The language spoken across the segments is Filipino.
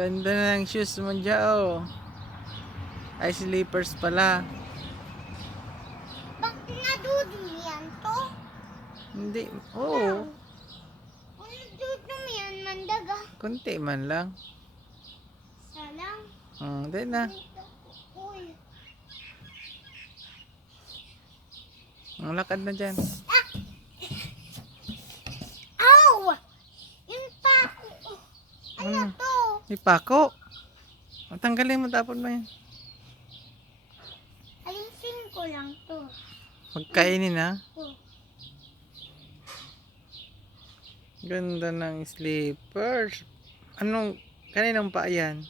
Ganda ng shoes mo dyan, oh. Ay, slippers pala. Bak nadudumi yan to? Hindi, oo. Kung nadudumi yan, mandaga. Kunti man lang. Salang. Hindi na. Uy. Ang lakad na dyan. Aw! Yun pa. Ano Ano? to? May pako. Tanggalin mo, tapon mo yan. Alisin ko lang to. Magkainin, ha? Oh. Ganda ng slippers. Kaninang pa yan?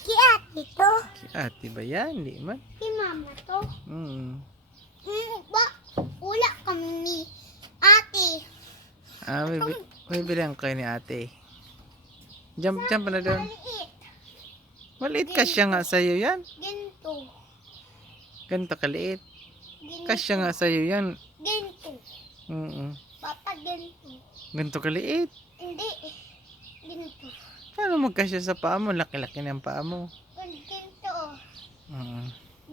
Si ate to. Si ate ba yan? Hindi man. Si mama to. Ba? Wala kami ni ate. May bilang kayo ni ate. Jump pa na doon. Maliit. Maliit kasya nga sa'yo yan. Ginto. Ganito kaliit. Ginto. Kasya nga sa'yo yan. Ginto. Papa, ginto. Ganito kaliit. Hindi. Ginto. Paano magkasya sa paa mo? Laki-laki ng paa mo. Ginto.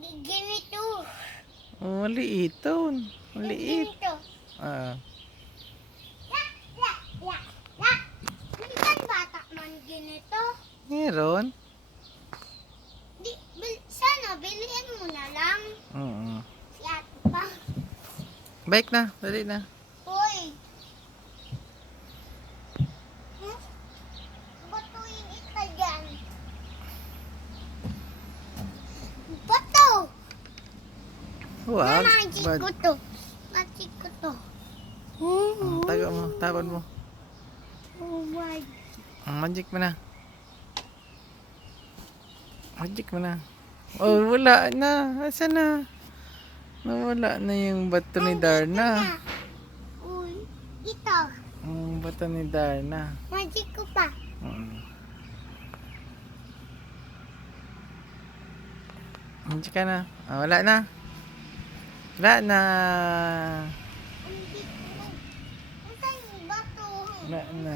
Ginito. Maliit to. Maliit. Ginto. Ah. Hindi kan bata man ginito. Meron. Sana biliin mo na lang. Si ate pa. Bike na. Dali na. Hoy. Batuin ika dyan. Bato! Huwag. Magic ko to. Magic ko to. Tago mo. Tapon mo. Oh my. Magic mo na. Magic mo na. Oh, wala na. Asa na? Nawala na yung bato ni Darna. Uy. Ito. Ang bato ni Darna. Magic ko pa. Magic ka na. Wala na. Wala na. Hindi ko. Ang bato. Wala na.